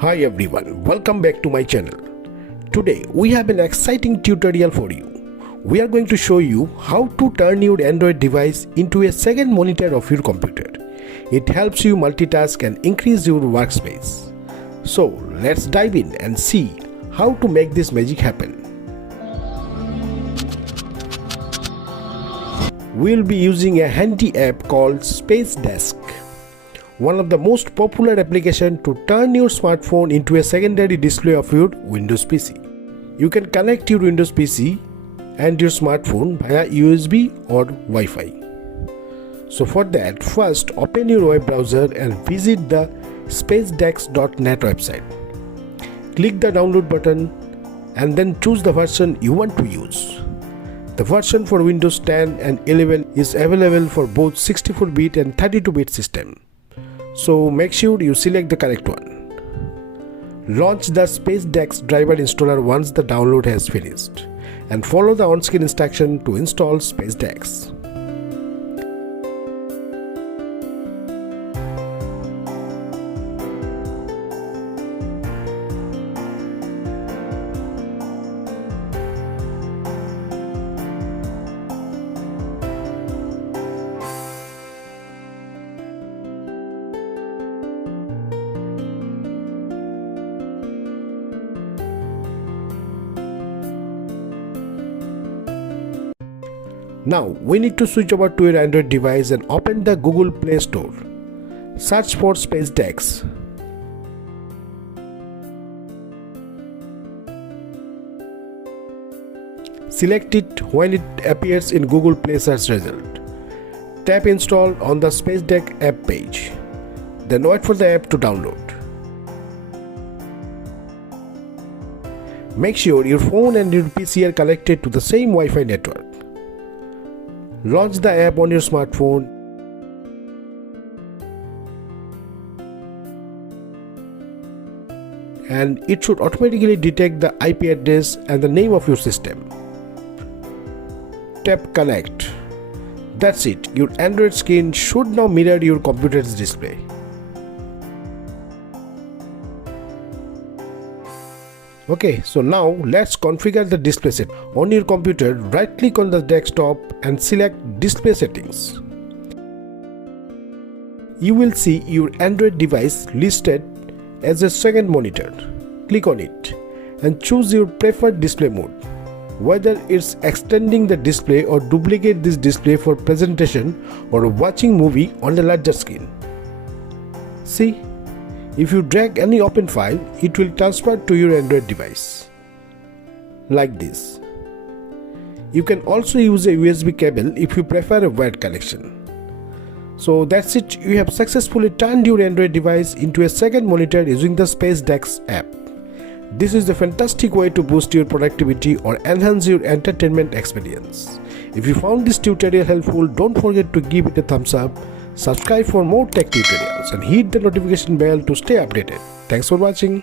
Hi everyone, welcome back to my channel. Today we have an exciting tutorial for you. We are going to show you how to turn your Android device into a second monitor of your computer. It helps you multitask and increase your workspace. So let's dive in and see how to make this magic happen. We'll be using a handy app called Space Desk, one of the most popular applications to turn your smartphone into a secondary display of your Windows PC. You can connect your Windows PC and your smartphone via USB or Wi-Fi. So for that, first open your web browser and visit the spacedex.net website. Click the download button and then choose the version you want to use. The version for Windows 10 and 11 is available for both 64-bit and 32-bit system. So make sure you select the correct one. Launch the Space Dex driver installer once the download has finished and follow the on-screen instruction to install Space Dex. Now we need to switch over to your Android device and open the Google Play Store. Search for Space Dex. Select it when it appears in Google Play search result. Tap Install on the Space Dex app page. Then wait for the app to download. Make sure your phone and your PC are connected to the same Wi-Fi network. Launch the app on your smartphone and it should automatically detect the IP address and the name of your system. Tap Connect. That's it, your Android screen should now mirror your computer's display. Okay, so now let's configure the display set. On your computer, right click on the desktop and select Display Settings. You will see your Android device listed as a second monitor. Click on it and choose your preferred display mode, whether it's extending the display or duplicate this display for presentation or watching movie on the larger screen. See? If you drag any open file, it will transfer to your Android device, like this. You can also use a USB cable if you prefer a wired connection. So that's it, you have successfully turned your Android device into a second monitor using the Space Dex app. This is a fantastic way to boost your productivity or enhance your entertainment experience. If you found this tutorial helpful, don't forget to give it a thumbs up. Subscribe for more tech tutorials and hit the notification bell to stay updated. Thanks for watching.